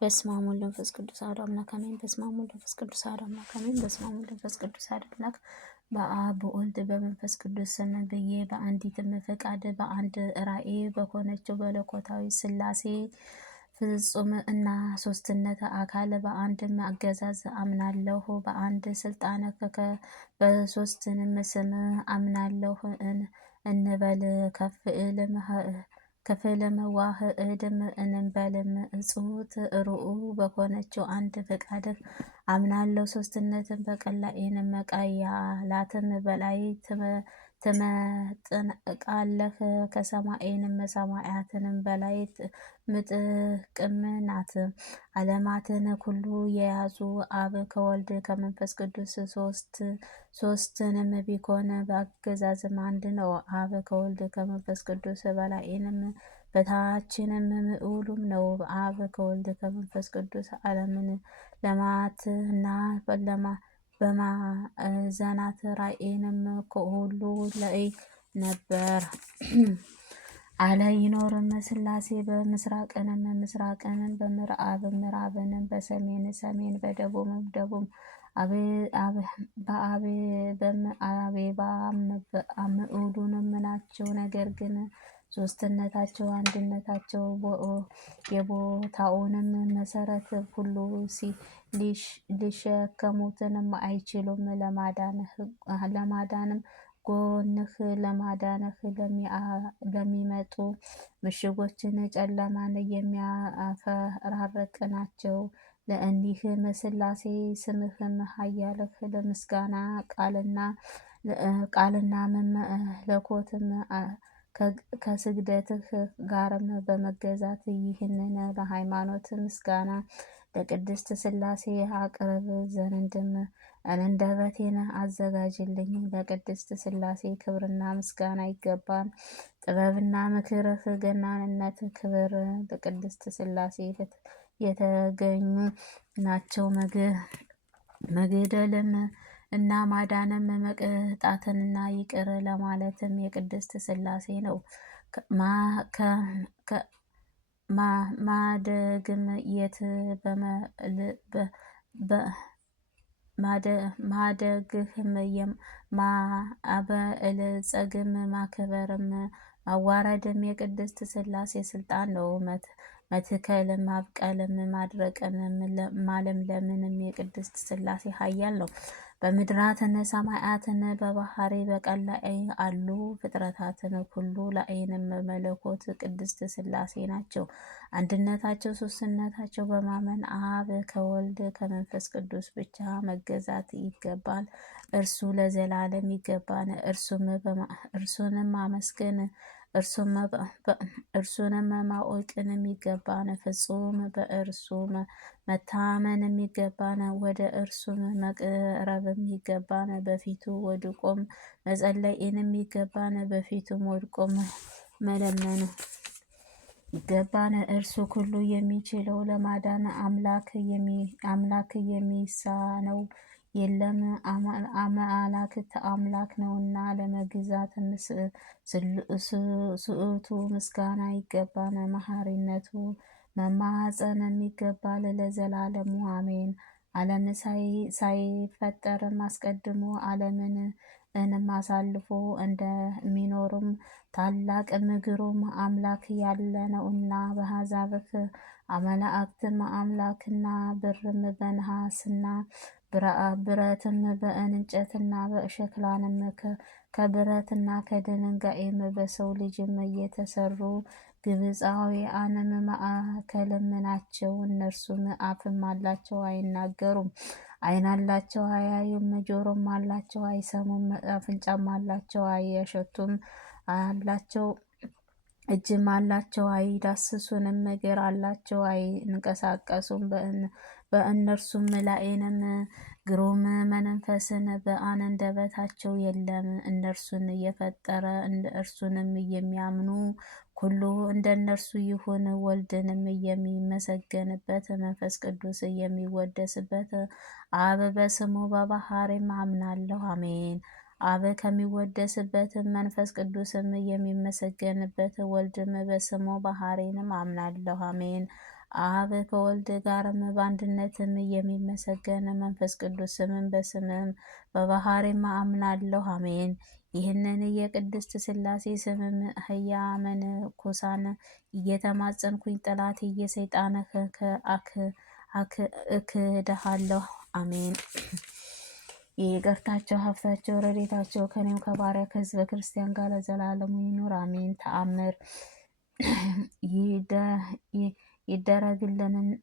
በስመ አብ ወወልድ ወመንፈስ ቅዱስ አሐዱ አምላክ አሜን። በስመ አብ ወወልድ ወመንፈስ ቅዱስ አሐዱ አምላክ አሜን። በስመ አብ ወወልድ ወመንፈስ ቅዱስ አሐዱ አምላክ በአብ በወልድ በመንፈስ ቅዱስ ስም ብዬ በአንዲትም ፈቃድ በአንድ ራእይ በሆነችው በመለኮታዊ ሥላሴ ፍጹም እና ሶስትነት አካል በአንድም አገዛዝ አምናለሁ። በአንድ ስልጣነ በሶስትንም ስም አምናለሁ እንበል ክፍልም ዋህድም እንበልም እጹት ርኡ በሆነችው አንድ ፈቃድ አምናለሁ። ሶስትነትን በቀላኤንም ቃላትም በላይ ትመጥቃለህ ከሰማይንም ሰማያትንም በላይ ምጥቅም ናት። ዓለማትን ሁሉ የያዙ አብ ከወልድ ከመንፈስ ቅዱስ ሶስትንም ቢኮን በአገዛዝም አንድ ነው። አብ ከወልድ ከመንፈስ ቅዱስ በላይንም በታችንም ምዑሉም ነው። አብ ከወልድ ከመንፈስ ቅዱስ ዓለምን ለማትና በማዕዘናት ራእይንም ከሁሉ ላይ ነበር አለ ይኖርም። ሥላሴ ምስራቅንም ምዕራብንም በሰሜን በደቡብም በአቤባም ምዑሉንም ናቸው። ነገር ግን ሶስትነታቸው አንድነታቸው የቦታውንም መሰረት ሁሉ ሊሸከሙትንም አይችሉም። ለማዳንም ጎንህ ለማዳንህ ለሚመጡ ምሽጎችን ጨለማን የሚያፈራርቅ ናቸው። ለእኒህ ሥላሴ ስምህም ኃያልህ ለምስጋና ቃልና መለኮትም ከስግደትህ ጋርም በመገዛት ይህንን ለሃይማኖት ምስጋና ለቅድስት ሥላሴ አቅርብ ዘንድም አንደበቴን አዘጋጅልኝ። ለቅድስት ሥላሴ ክብርና ምስጋና ይገባል። ጥበብና ምክርህ ገናንነት ክብር ለቅድስት ሥላሴ የተገኙ ናቸው። መግደልም እና ማዳንም መቅጣትንና ይቅር ለማለትም የቅድስት ሥላሴ ነው። ማደግም ማደግህም ማበልጸግም ማክበርም ማዋረድም የቅድስት ሥላሴ ስልጣን ነው። መትከልም ማብቀልም ማድረቅንም ማለምለምንም የቅድስት ሥላሴ ኃያል ነው። በምድራትን ሰማያትን በባህሪ በቀላይ አሉ ፍጥረታትን ሁሉ ለአይንም መለኮት ቅድስት ሥላሴ ናቸው። አንድነታቸው ሶስትነታቸው በማመን አብ ከወልድ ከመንፈስ ቅዱስ ብቻ መገዛት ይገባል። እርሱ ለዘላለም ይገባል። እርሱንም ማመስገን እርሱንም ማወቅንም ይገባን። ፍጹም በእርሱ መታመንም ይገባን። ወደ እርሱም መቅረብም ይገባን። በፊቱ ወድቆም መጸለይንም ይገባን። በፊቱም ወድቆም መለመን ይገባን። እርሱ ሁሉ የሚችለው ለማዳን አምላክ የሚሳነው የለም። አማላክት አምላክ ነውና ለመግዛት ስዕቱ ምስጋና ይገባን። መሐሪነቱ መማፀንም ይገባል ለዘላለሙ አሜን። ዓለም ሳይፈጠርም አስቀድሞ ዓለምንም አሳልፎ እንደሚኖርም ታላቅ ግሩም አምላክ ያለ ነውና በአሕዛብህ መላእክትም አምላክና ብርም በነሐስና ብረትም በእንጨትና በሸክላንም ከብረትና ከድንጋይም በሰው ልጅም እየተሰሩ ግብፃውያንም ማዕከልም ናቸው። እነርሱም አፍም አላቸው አይናገሩም፣ ዓይን አላቸው አያዩም፣ ጆሮም አላቸው አይሰሙም፣ አፍንጫም አላቸው አያሸቱም፣ አላቸው እጅም አላቸው አይዳስሱንም፣ እግር አላቸው አይንቀሳቀሱም። በእነርሱም ላይንም ግሩም መንፈስን በአንደበታቸው የለም። እነርሱን የፈጠረ እርሱንም የሚያምኑ ሁሉ እንደነርሱ ይሁን። ወልድንም የሚመሰገንበት መንፈስ ቅዱስ የሚወደስበት አብ በስሙ በባህሪም አምናለሁ አሜን። አብ ከሚወደስበት መንፈስ ቅዱስም የሚመሰገንበት ወልድም በስሙ ባህሪንም አምናለሁ አሜን። አብ ከወልድ ጋርም በአንድነትም የሚመሰገን መንፈስ ቅዱስ ስምም በስምም በባህሪም አምናለሁ አሜን። ይህንን የቅድስት ሥላሴ ስምም ህያ መንኩሳን እየተማጸንኩኝ ጠላት እየሰይጣን እክድሃለሁ አሜን። ይቅርታቸው ሀብታቸው ረድኤታቸው ከኔም ከባሪያ ከህዝበ ክርስቲያን ጋር ለዘላለሙ ይኑር አሜን። ተአምር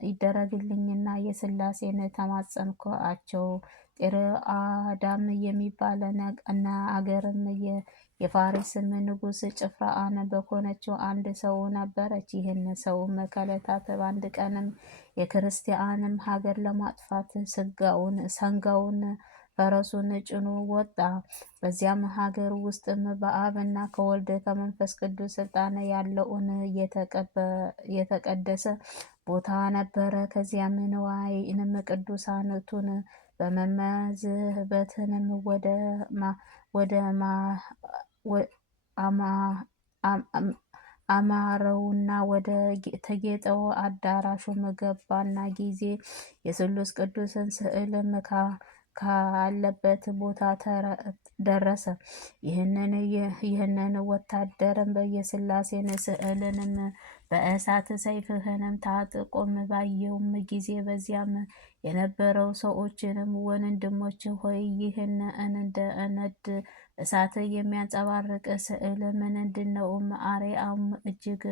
ይደረግልኝና የሥላሴን ተማጸንኳቸው። ጢሮአዳም የሚባል እና አገርም የፋሪስም ንጉሥ ጭፍራአን በሆነችው አንድ ሰው ነበረች። ይህን ሰውም ከዕለታት በአንድ ቀንም የክርስቲያንም ሀገር ለማጥፋት ሰንጋውን ፈረሱን ጭኖ ወጣ። በዚያም ሀገር ውስጥም በአብና ከወልድ ከመንፈስ ቅዱስ ስልጣን ያለውን የተቀደሰ ቦታ ነበረ። ከዚያም ንዋይንም ቅዱሳንቱን በመመዝበትንም ወደ አማረውና ወደ ተጌጠው አዳራሹም ገባና ጊዜ የስሉስ ቅዱስን ስዕልም ካለበት ቦታ ደረሰ። ይህንን ወታደርም የሥላሴን ስዕልንም በእሳት ሰይፍህንም ታጥቆም ባየውም ጊዜ በዚያም የነበረው ሰዎችንም ወንድሞች ሆይ ይህን እንደ ነድ እሳት የሚያንጸባርቅ ስዕል ምንድነውም? አርያውም እጅግ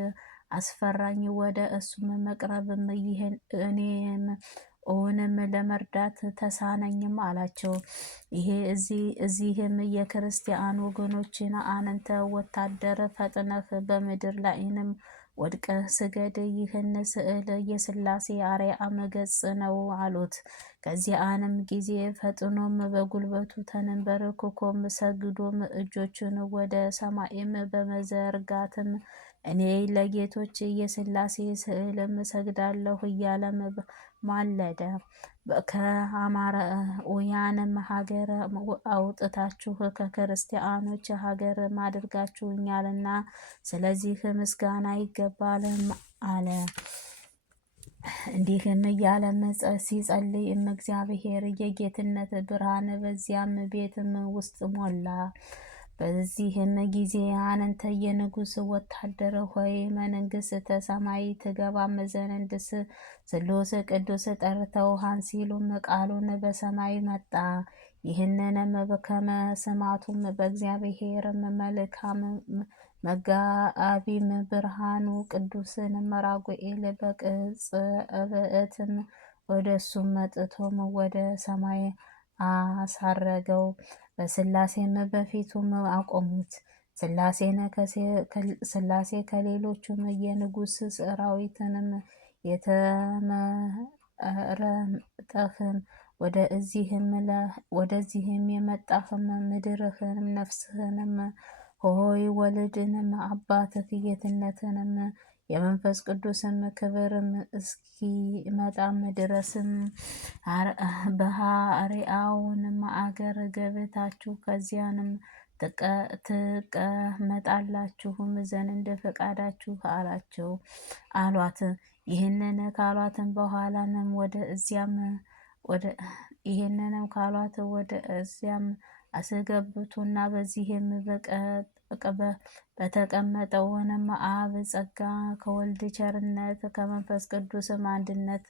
አስፈራኝ። ወደ እሱም መቅረብም እኔም እውንም ለመርዳት ተሳነኝም አላቸው። እዚህም የክርስቲያን ወገኖችን አንተ ወታደር ፈጥነህ በምድር ላይንም ወድቀህ ስገድ፣ ይህን ስዕል የሥላሴ አርያም ገጽ ነው አሉት። ከዚያንም ጊዜ ፈጥኖም በጉልበቱ ተንበርክኮም ሰግዶም እጆቹን ወደ ሰማይም በመዘርጋትም እኔ ለጌቶች የሥላሴ ስዕልም ሰግዳለሁ እያለም ማለደ። ከአማራውያንም ሀገር አውጥታችሁ ከክርስቲያኖች ሀገር አድርጋችሁኛልና ስለዚህ ምስጋና ይገባልም አለ። እንዲህም እያለም ሲጸልይም እግዚአብሔር የጌትነት ብርሃን በዚያም ቤትም ውስጥ ሞላ። በዚህም ጊዜ አንተ የንጉሥ ወታደር ሆይ መንግሥተ ሰማይ ትገባም ዘንድ ስሉስ ቅዱስ ጠርተውሃን ሲሉም ቃሉን በሰማይ መጣ። ይህንንም ከመስማቱም በእግዚአብሔርም መልካም መጋቢም ብርሃኑ ቅዱስን ራጉኤል በቅጽበትም ወደ እሱም መጥቶም ወደ ሰማይ አሳረገው። በሥላሴም በፊቱም አቆሙት። ሥላሴ ከሌሎቹም የንጉሥ ሰራዊትንም የተመረጠህም ወደዚህም የመጣህም ምድርህንም ነፍስህንም ሆይ ወልድንም አባትህ ጌትነትንም የመንፈስ ቅዱስም ክብርም እስኪመጣም ድረስም በአርያውንም አገር ገብታችሁ ከዚያንም ትቀመጣላችሁም ዘንድ ፈቃዳችሁ አሏት። ይህንን ካሏትም በኋላንም ወደ እዚያም አስገብቱና በዚህም በተቀመጠውንም አብ ጸጋ ከወልድ ቸርነት ከመንፈስ ቅዱስም አንድነት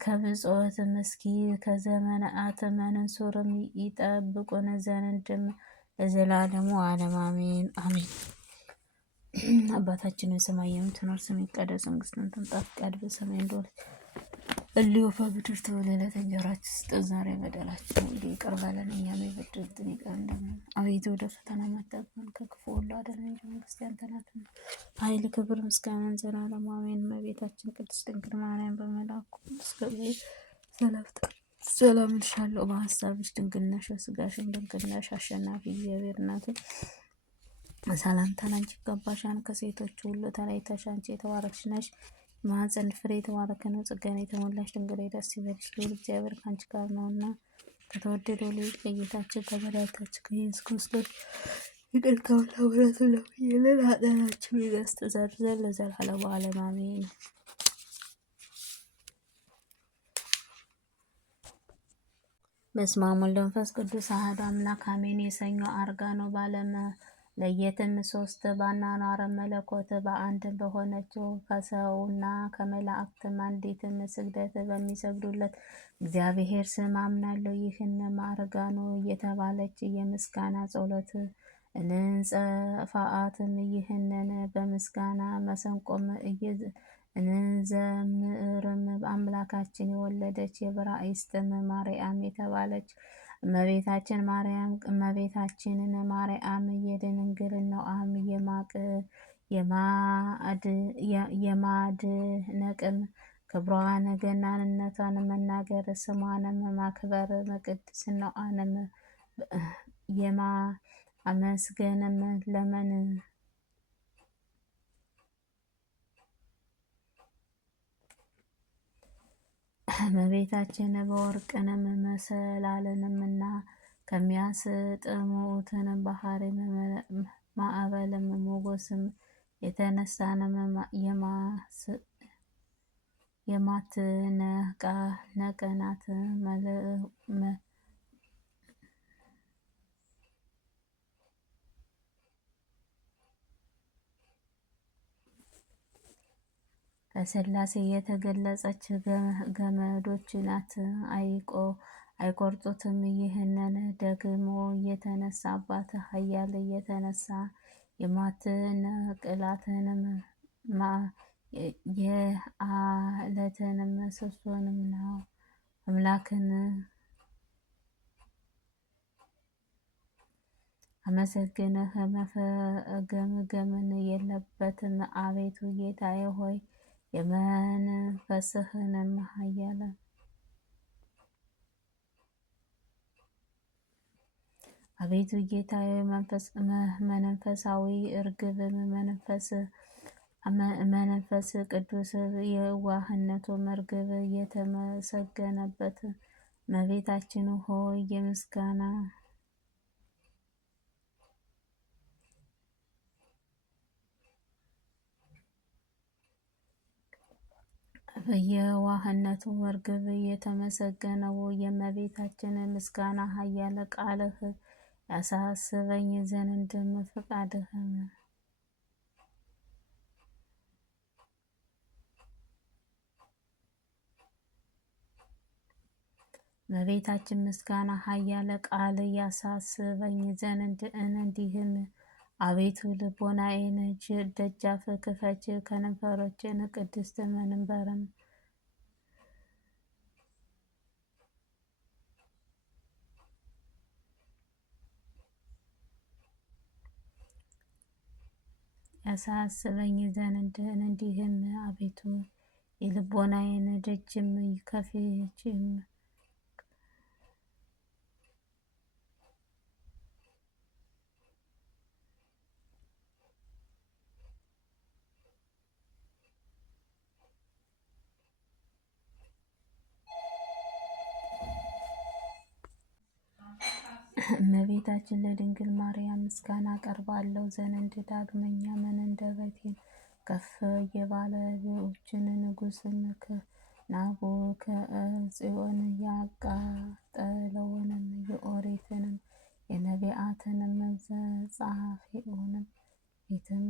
ከብጽኦትም እስኪ ከዘመናት መንሱርም ይጠብቁን ዘንድም ለዘላለሙ ዓለም አሜን አሜን። አባታችን በሰማይ የምትኖር ስምህ ይቀደስ፣ መንግስትህ ትምጣ፣ ፈቃድህ በሰማይ እንደሆነች እንዲሁ በምድር ትሁን። የዕለት እንጀራችንን ስጠን ዛሬ፣ በደላችንን ይቅር በለን እኛም የበደሉንን ይቅር እንደምንል፣ አቤቱ ወደ ፈተና አታግባን ከክፉ ሁሉ አድነን እንጂ መንግሥት ያንተ ናትና፣ ኃይል፣ ክብር፣ ምስጋና ለዘላለሙ አሜን። እመቤታችን ቅድስት ድንግል ማርያም በመልአኩ ቅዱስ ገብርኤል ሰላም እልሻለሁ፣ በሐሳብሽ ድንግል ነሽ፣ በሥጋሽም ድንግል ነሽ። አሸናፊ እግዚአብሔር እናቱ ሰላምታ ላንቺ ይገባሻል። ከሴቶች ሁሉ ተለይተሽ አንቺ የተባረክሽ ነሽ፣ ማኅፀን ፍሬ የተባረከ ነው። ጸጋን የተሞላሽ ድንግል ደስ ይበልሽ፣ ልዑል እግዚአብሔር ከአንቺ ጋር ነውና ከተወደደው ልጅ ከጌታችን ከመድኃኒታችን ከኢየሱስ ክርስቶስ ይቅርታውና ምሕረቱን ለምኝልን ኃጢአታችንን ያስተሰርይ ለዘላለሙ ዓለም አሜን። በስመ አብ ወወልድ ወመንፈስ ቅዱስ አሐዱ አምላክ አሜን። የሰኞ አርጋኖ ለየትም ሶስት ባናኗረ መለኮት በአንድ በሆነችው ከሰውና ከመላእክትም አንዲትም ስግደት በሚሰግዱለት እግዚአብሔር ስም አምናለሁ። ይህንም አርጋኖ እየተባለች የምስጋና ጸሎት እንጸፋአትም ይህንን በምስጋና መሰንቆም እንዘምርም። አምላካችን የወለደች የዕብራይስጥም ማርያም የተባለች እመቤታችንን ማርያም የድንግልናዋም የማድነቅም ክብሯን ገናንነቷን መናገር ስሟንም ማክበር ቅድስናዋንም የማመስገንም ለመን እመቤታችን በወርቅንም መሰላልንምና ከሚያስጥሙትንም ባህርም ማዕበልም ሞገስም የተነሳንም የማትነቀናት በሥላሴ የተገለጸች ገመዶች ናት፣ አይቆርጡትም። ይህንን ደግሞ የተነሳባት ኃያል የተነሳ የማትነቅላትንም የዓለትንም ምሰሶንም ነው። አምላክን አመሰግንህ መገምገምን የለበትም። አቤቱ ጌታዬ ሆይ የመንፈስህንም ኃያል አቤቱ ጌታዬ መንፈሳዊ እርግብም መንፈስ ቅዱስ የዋህነቱ መርግብ የተመሰገነበት እመቤታችን ሆይ የምስጋና በየዋህነቱ መርግብ የተመሰገነው የእመቤታችን ምስጋና ኃያል ቃልህ ያሳስበኝ ዘንድም ፈቃድህም እመቤታችን ምስጋና ኃያል ቃል ያሳስበኝ ዘንድ እንዲህም አቤቱ ልቦናዬን ደጃፍ ክፈች፣ ከንፈሮቼን ቅድስት መንበርም ያሳስበኝ ዘንድ እንዲህም አቤቱ የልቦናዬን ደጅም ከፍችም እመቤታችን ለድንግል ማርያም ምስጋና አቀርባለሁ ዘንድ ዳግመኛ አንደበቴን ከፍ የባለቤቶችን ንጉሥም ናቡከደነፆር ያቃጠለውንም የኦሪትንም የነቢያትንም ጸሐፊውንም ቤትም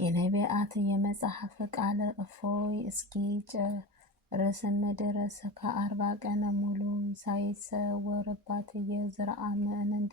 የነቢያት የመጽሐፍ ቃል እፎይ እስኪጨርስም ድረስ ከ40 ቀን ሙሉ ሳይሰወርባት የዝራእምንን